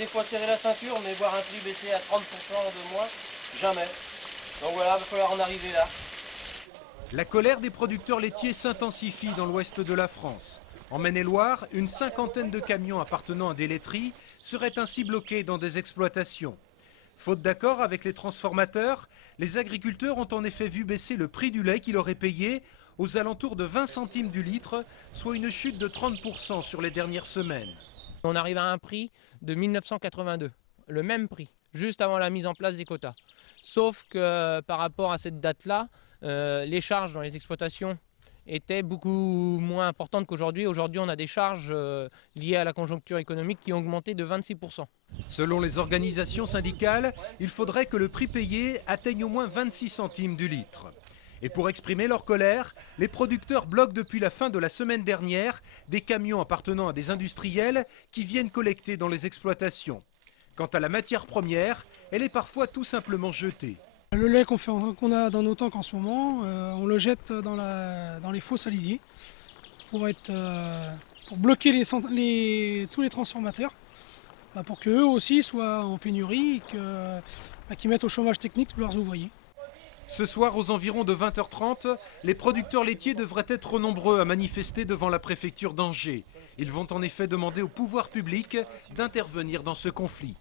Des fois serrer la ceinture, mais voir un prix baisser à 30% de moins, jamais. Donc voilà, il va falloir en arriver là. La colère des producteurs laitiers s'intensifie dans l'ouest de la France. En Maine-et-Loire, une cinquantaine de camions appartenant à des laiteries seraient ainsi bloqués dans des exploitations. Faute d'accord avec les transformateurs, les agriculteurs ont en effet vu baisser le prix du lait qu'il aurait payé aux alentours de 20 centimes du litre, soit une chute de 30% sur les dernières semaines. On arrive à un prix de 1982, le même prix, juste avant la mise en place des quotas. Sauf que par rapport à cette date-là, les charges dans les exploitations étaient beaucoup moins importantes qu'aujourd'hui. Aujourd'hui, on a des charges liées à la conjoncture économique qui ont augmenté de 26%. Selon les organisations syndicales, il faudrait que le prix payé atteigne au moins 26 centimes du litre. Et pour exprimer leur colère, les producteurs bloquent depuis la fin de la semaine dernière des camions appartenant à des industriels qui viennent collecter dans les exploitations. Quant à la matière première, elle est parfois tout simplement jetée. Le lait qu'on a dans nos tanks en ce moment, on le jette dans les fosses à lisier pour bloquer tous les transformateurs, pour qu'eux aussi soient en pénurie et qu'ils mettent au chômage technique tous leurs ouvriers. Ce soir, aux environs de 20h30, les producteurs laitiers devraient être nombreux à manifester devant la préfecture d'Angers. Ils vont en effet demander au pouvoir public d'intervenir dans ce conflit.